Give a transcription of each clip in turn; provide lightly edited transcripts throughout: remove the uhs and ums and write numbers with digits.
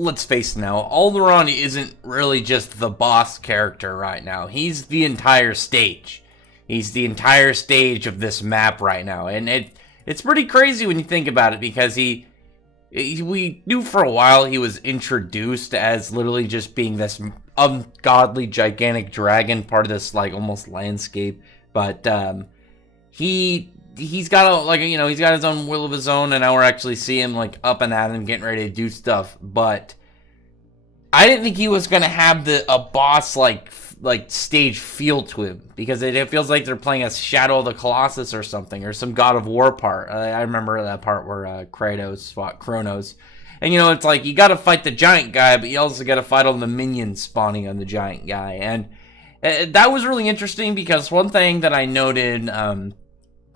let's face it now, Alderaan isn't really just the boss character right now. He's the entire stage. He's the entire stage of this map right now. And it's pretty crazy when you think about it, because we knew for a while he was introduced as literally just being this ungodly gigantic dragon, part of this like almost landscape. But he's got he's got his own will of his own, and now we're actually seeing him like up and at him, getting ready to do stuff. But I didn't think he was gonna have a boss like stage feel to him, because it feels like they're playing a Shadow of the Colossus or something, or some God of War part. I remember that part where Kratos fought Kronos, and it's like you got to fight the giant guy, but you also got to fight all the minions spawning on the giant guy, and that was really interesting, because one thing that I noted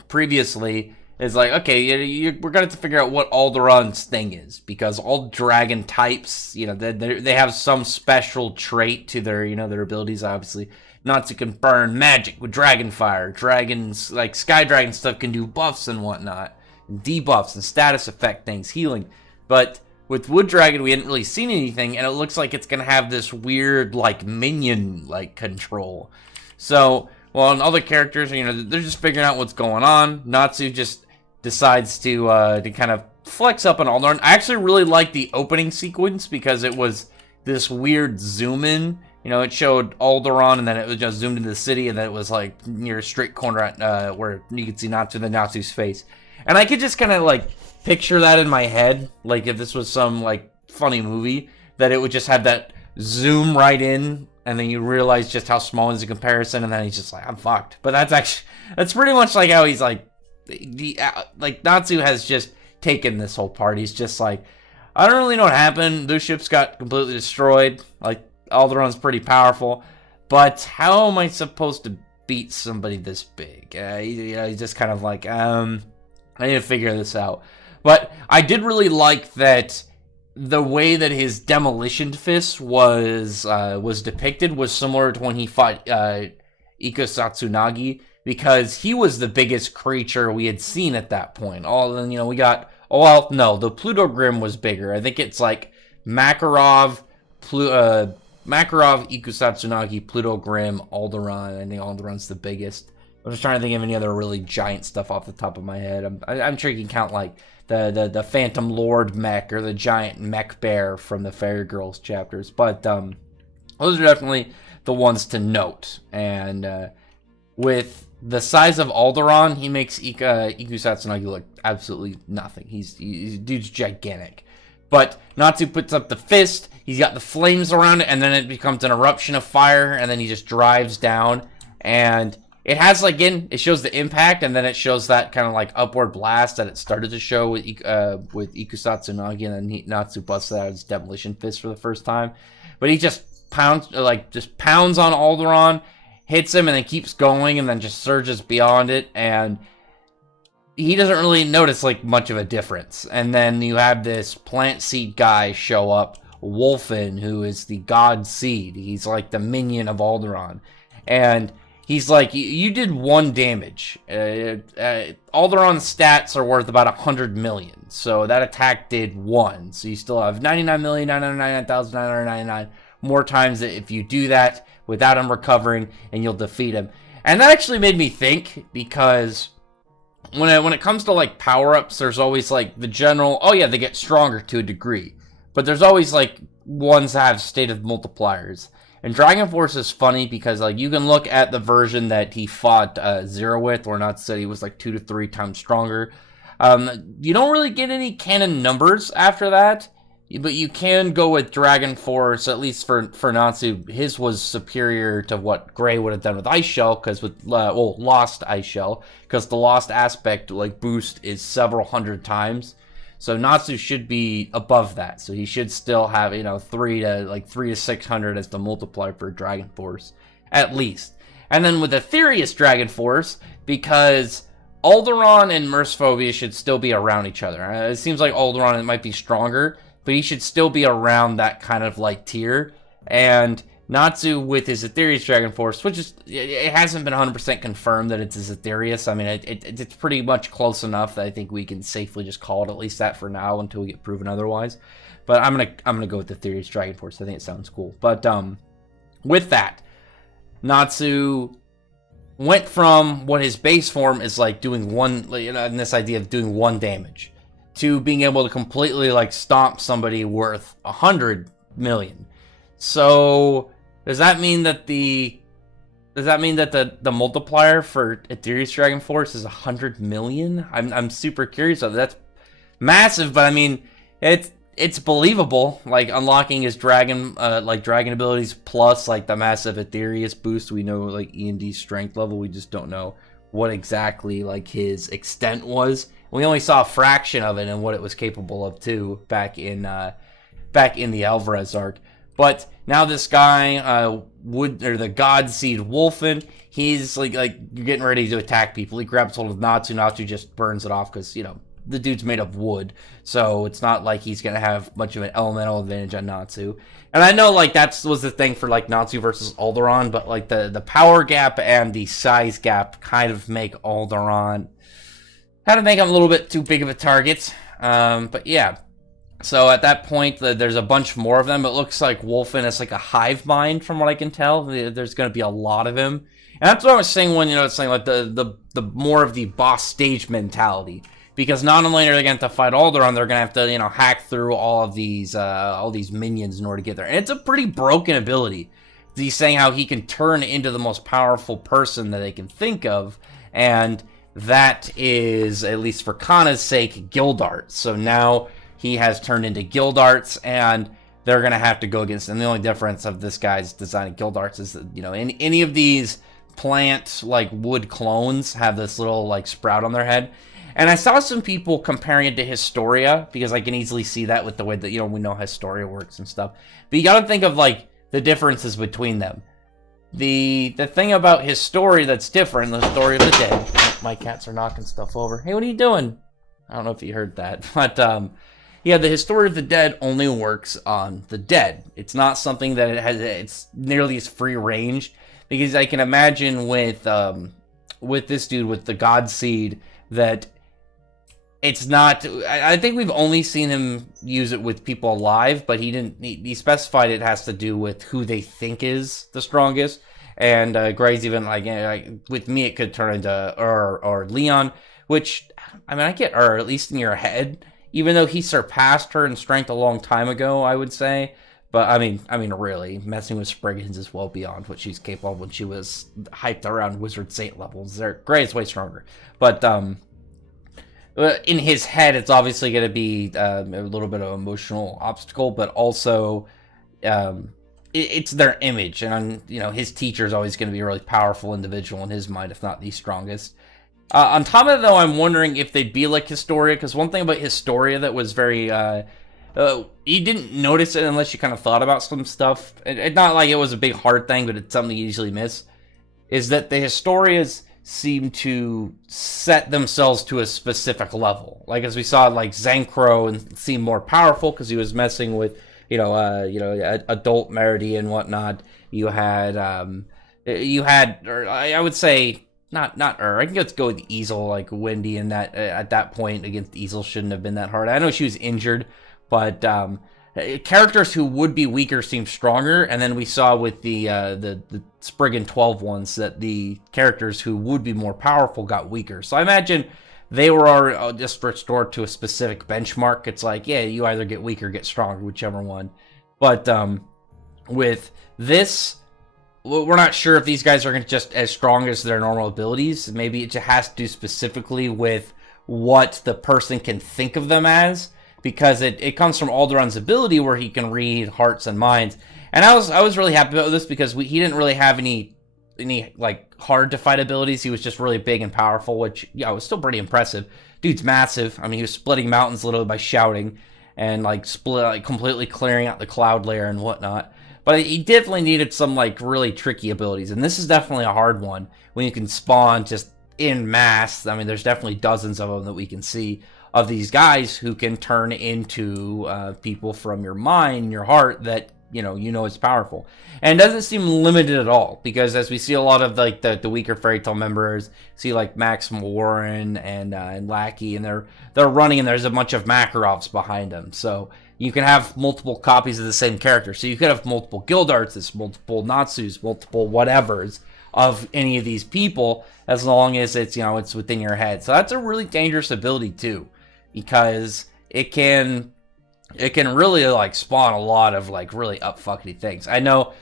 previously is like, okay, we're gonna have to figure out what Alderaan's thing is, because all dragon types, they have some special trait to their abilities. Obviously, Natsu can burn magic with dragon fire. Dragons, like sky dragon stuff, can do buffs and whatnot, and debuffs and status effect things, healing. But with Wood Dragon, we hadn't really seen anything, and it looks like it's gonna have this weird like minion like control. So, well, and other characters, they're just figuring out what's going on. Natsu just decides to kind of flex up on Alderaan. I actually really like the opening sequence, because it was this weird zoom in. It showed Alderaan, and then it was just zoomed into the city, and then it was like near a straight corner at, where you could see Natsu's face. And I could just kind of like picture that in my head, like if this was some like funny movie, that it would just have that zoom right in, and then you realize just how small is the comparison, and then he's just like, I'm fucked. But that's pretty much like how he's like, Natsu has just taken this whole part. He's just like, I don't really know what happened. Those ships got completely destroyed. Like, Alderaan's pretty powerful, but how am I supposed to beat somebody this big? He's just kind of like, I need to figure this out. But I did really like that the way that his demolition fist was depicted was similar to when he fought Ikusatsunagi, because he was the biggest creature we had seen at that point. The Pluto Grim was bigger. I think it's like Makarov, Ikusatsunagi, Pluto Grim, Alderaan. I think Alderaan's the biggest. I'm just trying to think of any other really giant stuff off the top of my head. I'm sure you can count like the Phantom Lord mech, or the giant mech bear from the Fairy Girls chapters. But those are definitely the ones to note. And with the size of Alderaan, he makes Ikusatsunagi look absolutely nothing. Dude's gigantic. But Natsu puts up the fist, he's got the flames around it, and then it becomes an eruption of fire, and then he just drives down, and it has like it shows the impact, and then it shows that kind of like upward blast that it started to show with Ikusatsunagi, and then Natsu busts out his demolition fist for the first time. But he just pounds on Alderaan, hits him, and then keeps going, and then just surges beyond it, and he doesn't really notice like much of a difference. And then you have this plant seed guy show up, Wolfen, who is the god seed. He's like the minion of Alderaan, and he's like, you did 1 damage. Alderaan's stats are worth about 100 million, so that attack did 1. So you still have 99,999,999 more times if you do that without him recovering, and you'll defeat him. And that actually made me think, because when it comes to like power-ups, there's always like the general, oh yeah, they get stronger to a degree, but there's always like ones that have stated multipliers. And Dragon Force is funny because like you can look at the version that he fought Zero with, where Natsu said he was like 2 to 3 times stronger. You don't really get any canon numbers after that, but you can go with Dragon Force, at least for Natsu. His was superior to what Gray would have done with Ice Shell, because with Lost Ice Shell, because the Lost aspect like boost is several hundred times. So Natsu should be above that. So he should still have 3 to 600 as the multiplier for Dragon Force, at least. And then with Aetherius Dragon Force, because Alderaan and Mercephobia should still be around each other. It seems like Alderaan might be stronger, but he should still be around that kind of like tier. And Natsu with his Aetherius Dragon Force, which is, it hasn't been 100% confirmed that it's his Aetherius. I mean, it's pretty much close enough that I think we can safely just call it at least that for now until we get proven otherwise. But I'm gonna go with the Aetherius Dragon Force. I think it sounds cool. But with that, Natsu went from what his base form is like doing one, and this idea of doing 1 damage, to being able to completely like stomp somebody worth 100 million. So does that mean that the multiplier for Aetherius Dragon Force is 100 million? I'm super curious of that. That's massive, but I mean it's believable. Like unlocking his dragon dragon abilities plus like the massive Aetherius boost. We know like E&D's strength level. We just don't know what exactly like his extent was. We only saw a fraction of it and what it was capable of too back in the Alvarez arc. But now this guy, the God Seed Wolfen, he's like getting ready to attack people. He grabs hold of Natsu. Natsu just burns it off because, the dude's made of wood. So it's not like he's going to have much of an elemental advantage on Natsu. And I know like that was the thing for like Natsu versus Alderaan, but like the power gap and the size gap kind of make Alderaan, kind of make him a little bit too big of a target. But yeah. So at that point, there's a bunch more of them. It looks like Wolfen is like a hive mind, from what I can tell. There's going to be a lot of him, and that's what I was saying when it's saying like the more of the boss stage mentality. Because not only are they going to fight Alderaan, they're going to have to hack through all these minions in order to get there. And it's a pretty broken ability. He's saying how he can turn into the most powerful person that they can think of, and that is, at least for Kana's sake, Gildart. So now he has turned into Gildarts, and they're going to have to go against him. And the only difference of this guy's design of Gildarts is that, any of these plant, like, wood clones have this little, like, sprout on their head. And I saw some people comparing it to Historia, because I can easily see that with the way that, we know Historia works and stuff. But you got to think of, like, the differences between them. The thing about Historia that's different, the story of the dead. Oh, my cats are knocking stuff over. Hey, what are you doing? I don't know if you heard that, but, yeah, the Historia of the Dead only works on the dead. It's not something that it's nearly as free range, because I can imagine with this dude with the God Seed that it's not. I think we've only seen him use it with people alive, but he specified it has to do with who they think is the strongest. And Gray's even like with me, it could turn into or Leon, which I mean I get at least in your head. Even though he surpassed her in strength a long time ago, I would say. But, I mean, really, messing with Spriggans is well beyond what she's capable of when she was hyped around Wizard Saint levels. Gray is way stronger. But, in his head, it's obviously going to be a little bit of an emotional obstacle, but also, it's their image. And, his teacher is always going to be a really powerful individual in his mind, if not the strongest. On top of it, though, I'm wondering if they'd be like Historia, because one thing about Historia that was very, you didn't notice it unless you kind of thought about some stuff. It's not like it was a big hard thing, but it's something you usually miss, is that the Historias seem to set themselves to a specific level. Like, as we saw, like, Zankro and seemed more powerful because he was messing with, adult Merity and whatnot. You had, or I would say, Not I think let's go with Easel, like Wendy, and that at that point against Easel shouldn't have been that hard. I know she was injured, but characters who would be weaker seem stronger. And then we saw with the Spriggan 12 ones that the characters who would be more powerful got weaker. So I imagine they were just restored to a specific benchmark. It's like, yeah, you either get weaker or get stronger, whichever one. But with this, we're not sure if these guys are just as strong as their normal abilities. Maybe it just has to do specifically with what the person can think of them as, because it comes from Alderaan's ability where he can read hearts and minds. And I was really happy about this because he didn't really have any like hard to fight abilities. He was just really big and powerful, which was still pretty impressive. Dude's massive. I mean, he was splitting mountains literally by shouting and completely clearing out the cloud layer and whatnot. But he definitely needed some, like, really tricky abilities. And this is definitely a hard one when you can spawn just in mass. I mean, there's definitely dozens of them that we can see of these guys who can turn into people from your mind, your heart, that you know is powerful. And it doesn't seem limited at all, because as we see a lot of like the weaker fairy tale members, see like Max Warren and Lackey, and they're running, and there's a bunch of Makarovs behind them. So you can have multiple copies of the same character. So you could have multiple Gildarts, multiple Natsus, multiple whatevers of any of these people, as long as it's it's within your head. So that's a really dangerous ability too, because it can really like spawn a lot of like really upfuckety things. I know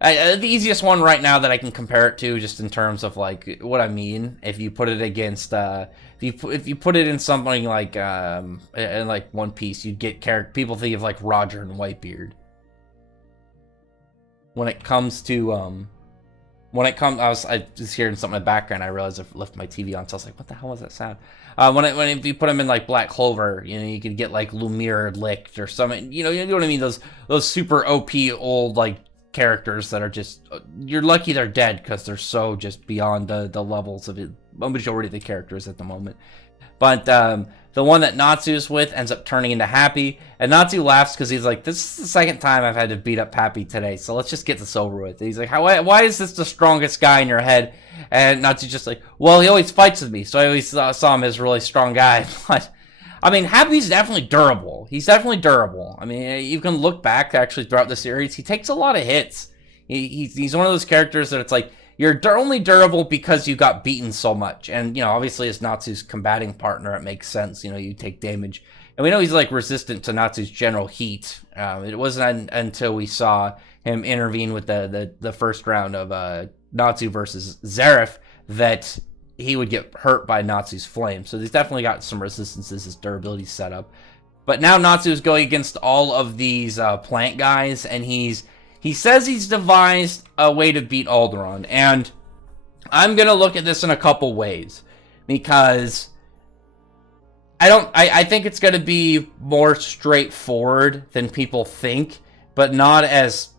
the easiest one right now that I can compare it to, just in terms of like what I mean, if you put it against if you put it in something like in like One Piece, you'd get people think of like Roger and Whitebeard. When it comes to I was hearing something in the background. I realized I left my TV on, so I was like, "What the hell was that sound?" If you put them in like Black Clover, you could get like Lumiere Licht or something. You know what I mean? Those super OP old like characters that are just, you're lucky they're dead, because they're so just beyond the levels of it. A majority of the characters at the moment. But the one that Natsu's with ends up turning into Happy, and Natsu laughs because he's like, "This is the second time I've had to beat up Happy today, so let's just get this over with." And he's like, why is this the strongest guy in your head?" And Natsu's just like, "Well, he always fights with me, so I always saw him as a really strong guy." But I mean, Happy's definitely durable. He's definitely durable. I mean, you can look back actually throughout the series. He takes a lot of hits. He's one of those characters that it's like, you're only durable because you got beaten so much. And, obviously as Natsu's combating partner, it makes sense. You take damage. And we know he's, like, resistant to Natsu's general heat. It wasn't until we saw him intervene with the first round of Natsu versus Zeref that he would get hurt by Natsu's flame. So he's definitely got some resistances, his durability set up. But now Natsu is going against all of these plant guys, and he says he's devised a way to beat Alderaan, and I'm going to look at this in a couple ways, because I think it's going to be more straightforward than people think, but not as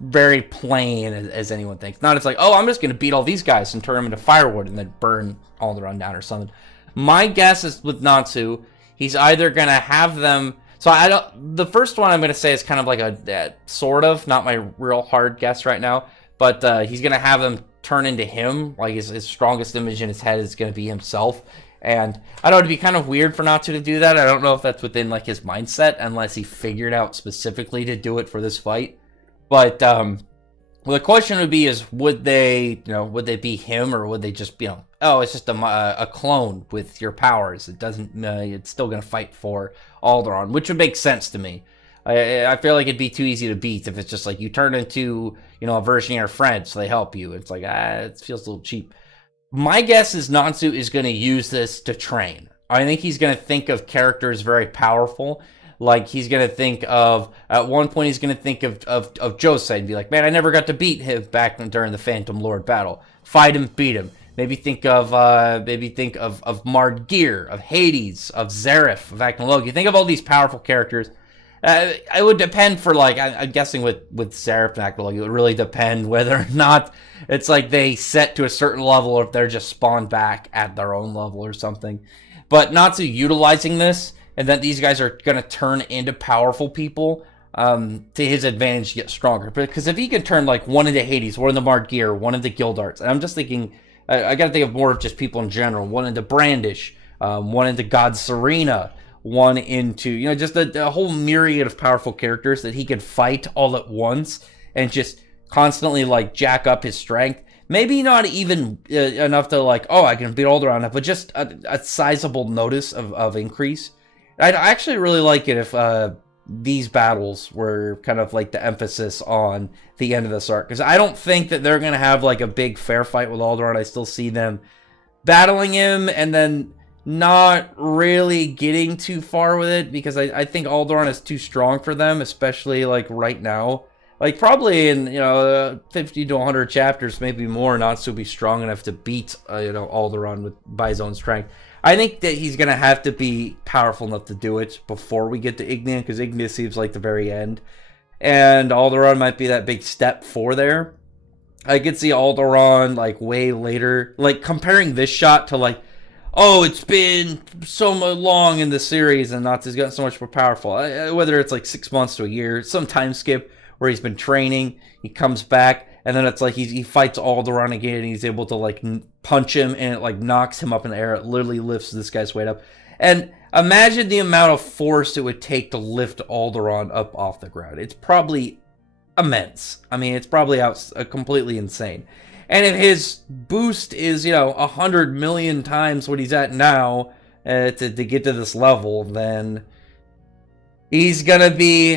very plain as anyone thinks. Not as like, oh, I'm just going to beat all these guys and turn them into firewood and then burn Alderaan down or something. My guess is with Natsu, he's either going to have them... So the first one I'm going to say is kind of like a sort of, not my real hard guess right now, but he's going to have them turn into him. Like his strongest image in his head is going to be himself. And I know it'd be kind of weird for Natsu to do that. I don't know if that's within like his mindset, unless he figured out specifically to do it for this fight. But well, the question would be is, would they be him, or would they just oh, it's just a clone with your powers. It doesn't. It's still gonna fight for Alderaan, which would make sense to me. I feel like it'd be too easy to beat if it's just like you turn into a version of your friend, so they help you. It's like it feels a little cheap. My guess is Natsu is going to use this to train. I think he's going to think of characters very powerful. Like he's going to think of, at one point he's going to think of Josei and be like, "Man, I never got to beat him back during the Phantom Lord battle. Fight him, beat him." Maybe think of Mardgeir, of Hades, of Zeref, of Aknolog. You think of all these powerful characters. It would depend for, like, I'm guessing with Zeref and Aknolog, it would really depend whether or not it's like they set to a certain level, or if they're just spawned back at their own level or something. But Natsu utilizing this, and that these guys are going to turn into powerful people, to his advantage to get stronger. Because if he can turn, like, one into Hades, one into Mardgeir, one into Gildarts, and I'm just thinking... I gotta think of more of just people in general. One into Brandish, one into God Serena, one into, just a whole myriad of powerful characters that he could fight all at once and just constantly, like, jack up his strength. Maybe not even enough to, like, oh, I can beat Alderaan, but just a sizable notice of increase. I'd actually really like it if these battles were kind of like the emphasis on the end of this arc, because I don't think that they're going to have like a big fair fight with Alderaan. I still see them battling him and then not really getting too far with it, because I think Alderaan is too strong for them, especially like right now. Like probably in 50 to 100 chapters, maybe more, Natsu will be strong enough to beat Alderaan by his own strength. I think that he's going to have to be powerful enough to do it before we get to Ignia, because Ignia seems like the very end. And Alderaan might be that big step for there. I could see Alderaan, like, way later. Like, comparing this shot to, like, oh, it's been so long in the series and Natsu's gotten so much more powerful. Whether it's like 6 months to a year, some time skip where he's been training, he comes back, and then it's like he fights Alderaan again, and he's able to like punch him, and it like knocks him up in the air. It literally lifts this guy's weight up. And imagine the amount of force it would take to lift Alderaan up off the ground. It's probably immense. I mean, it's probably completely insane. And if his boost is, 100 million times what he's at now to get to this level, then he's gonna be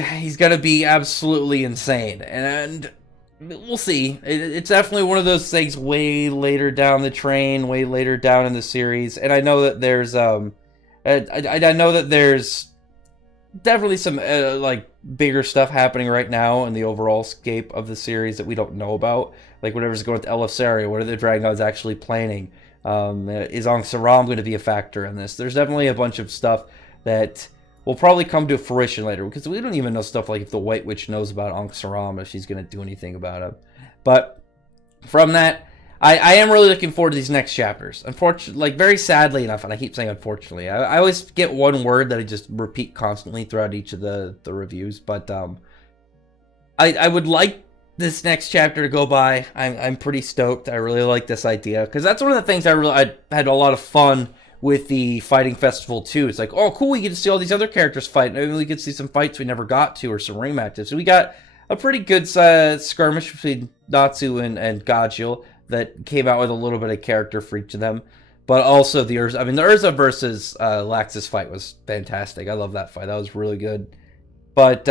absolutely insane. And we'll see. It's definitely one of those things way later down the train, way later down in the series. And I know that there's I know that there's definitely some like bigger stuff happening right now in the overall scape of the series that we don't know about, like whatever's going with Elisaria. What are the Dragons actually planning? Is Ankh Saram going to be a factor in this? There's definitely a bunch of stuff that will probably come to fruition later, because we don't even know stuff like if the White Witch knows about Ankh Saram, if she's going to do anything about it. But from that, I am really looking forward to these next chapters. Unfortunately, like very sadly enough, and I keep saying unfortunately, I always get one word that I just repeat constantly throughout each of the reviews. But I would like this next chapter to go by. I'm pretty stoked. I really like this idea, because that's one of the things I had a lot of fun with the Fighting Festival too. It's like, oh cool, we get to see all these other characters fight. Maybe we get to see some fights we never got to, or some ring matches. So we got a pretty good skirmish between Natsu and Gajil that came out with a little bit of character for each of them. But also the Urza, the Urza versus Laxus fight was fantastic. I love that fight. That was really good. But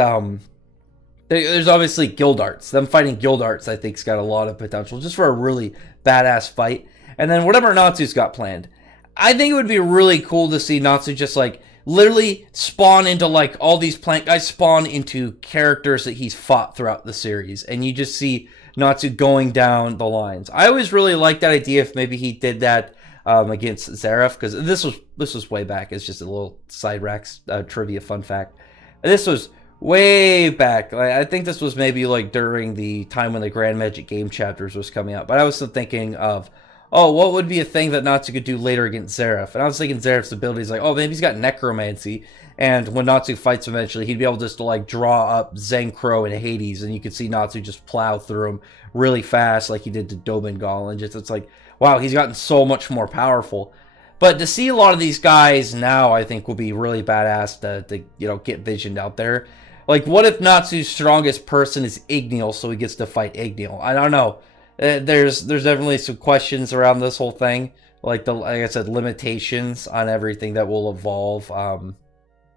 there's obviously Guild Arts. Them fighting Guild Arts, I think, has got a lot of potential just for a really badass fight. And then whatever Natsu's got planned, I think it would be really cool to see Natsu just like literally spawn into like all these plant guys spawn into characters that he's fought throughout the series, and you just see Natsu going down the lines. I always really liked that idea if maybe he did that against Zeref, because this was way back. It's just a little side racks trivia fun fact. This was way back. I think this was maybe like during the time when the Grand Magic Game chapters was coming out. But I was still thinking of, oh, what would be a thing that Natsu could do later against Zeref? And I was thinking Zeref's abilities, like, oh, maybe he's got necromancy, and when Natsu fights eventually, he'd be able just to like draw up Zenkro and Hades, and you could see Natsu just plow through him really fast, like he did to Dobengal, and it's like, wow, he's gotten so much more powerful. But to see a lot of these guys now, I think will be really badass to get visioned out there. Like, what if Natsu's strongest person is Igneal, so he gets to fight Igneal? I don't know. There's definitely some questions around this whole thing, like I said, limitations on everything that will evolve,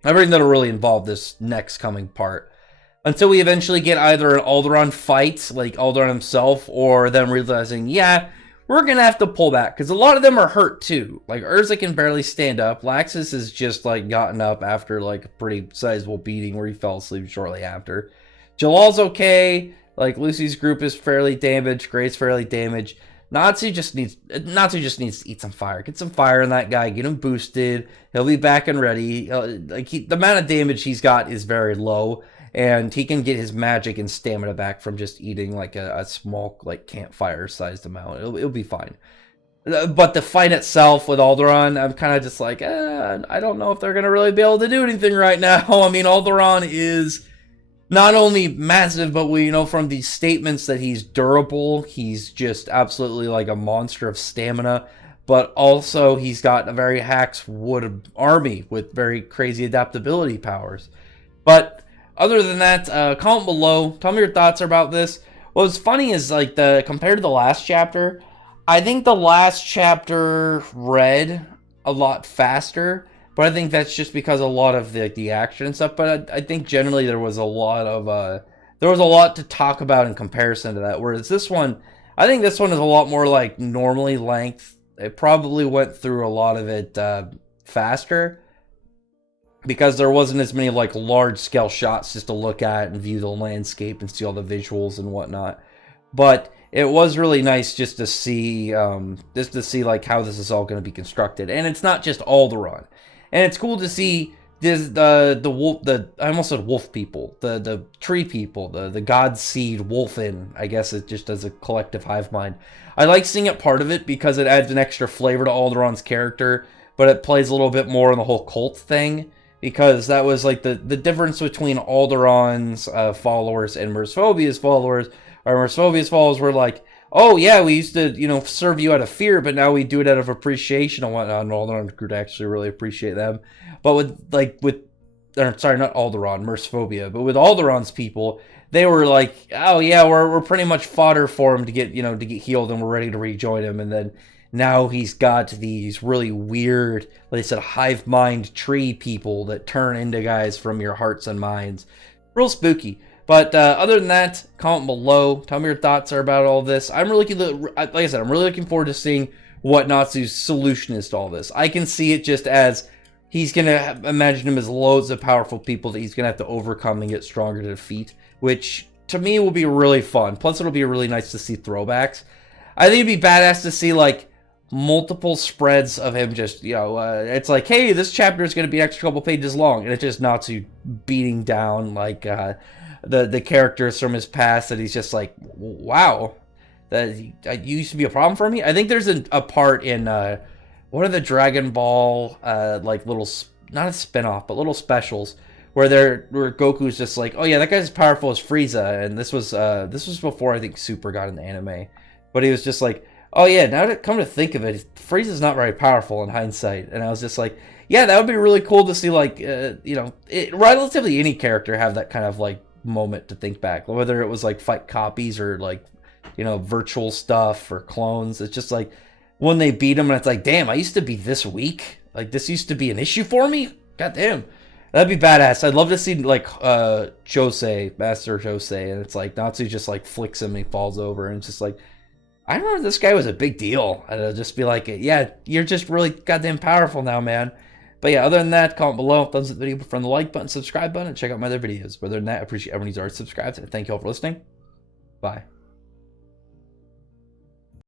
everything that'll really involve this next coming part. Until we eventually get either an Alderaan fight, like Alderaan himself, or them realizing, yeah, we're gonna have to pull back, because a lot of them are hurt too. Like Urza can barely stand up. Laxus has just like gotten up after like a pretty sizable beating where he fell asleep shortly after. Jalal's okay. Like, Lucy's group is fairly damaged. Gray's fairly damaged. Natsu just needs to eat some fire. Get some fire in that guy. Get him boosted. He'll be back and ready. The amount of damage he's got is very low, and he can get his magic and stamina back from just eating like a small like campfire-sized amount. It'll be fine. But the fight itself with Alderaan, I'm kind of just like, I don't know if they're gonna really be able to do anything right now. I mean, Alderaan is not only massive, but we know from these statements that he's durable. He's just absolutely like a monster of stamina. But also he's got a very Hax Wood army with very crazy adaptability powers. But other than that, comment below. Tell me your thoughts about this. What's funny is like compared to the last chapter, I think the last chapter read a lot faster. But I think that's just because a lot of the action and stuff. But I think generally there was a lot to talk about in comparison to that. Whereas this one, I think this one is a lot more like normally length. It probably went through a lot of it faster, because there wasn't as many like large scale shots just to look at and view the landscape and see all the visuals and whatnot. But it was really nice just to see like how this is all going to be constructed. And it's not just Alderaan. And it's cool to see the wolf, I almost said wolf people, the tree people, the God Seed Wolfen, I guess it just as a collective hive mind. I like seeing it part of it because it adds an extra flavor to Alderaan's character. but it plays a little bit more on the whole cult thing, because that was like the difference between Alderaan's followers and Mersphobia's followers. Our Mersphobia's followers were like, oh yeah, we used to, serve you out of fear, but now we do it out of appreciation and whatnot. And Alderaan could actually really appreciate them. But sorry, not Alderaan, Mercephobia, but with Alderaan's people, they were like, oh yeah, we're pretty much fodder for him to get healed, and we're ready to rejoin him. And then now he's got these really weird, like I said, hive mind tree people that turn into guys from your hearts and minds. Real spooky. But other than that, comment below. Tell me your thoughts are about all this. I'm really like I said, I'm really looking forward to seeing what Natsu's solution is to all this. I can see it just as he's gonna imagine him as loads of powerful people that he's gonna have to overcome and get stronger to defeat, which to me will be really fun. Plus, it'll be really nice to see throwbacks. I think it'd be badass to see like multiple spreads of him just, it's like, hey, this chapter is going to be an extra couple pages long, and it's just Natsu beating down like the characters from his past that he's just like, wow, that you used to be a problem for me. I think there's a part in what are the Dragon Ball like little, not a spin-off, but little specials where Goku's just like, oh yeah, that guy's as powerful as Frieza, and this was before I think Super got in the anime, but he was just like, oh yeah, now to come to think of it, Frieza's not very powerful in hindsight. And I was just like, yeah, that would be really cool to see, like, relatively any character have that kind of like moment to think back, whether it was like fight copies or like, virtual stuff or clones. It's just like when they beat him and it's like, damn, I used to be this weak. Like this used to be an issue for me. God damn. That'd be badass. I'd love to see like Josei, Master Josei, and it's like Natsu just like flicks him and he falls over, and it's just like, I remember this guy was a big deal. And it'll just be like, yeah, you're just really goddamn powerful now, man. But yeah, other than that, comment below, thumbs up the video from the like button, subscribe button, and check out my other videos. But other than that, I appreciate everyone who's already subscribed. And thank you all for listening. Bye.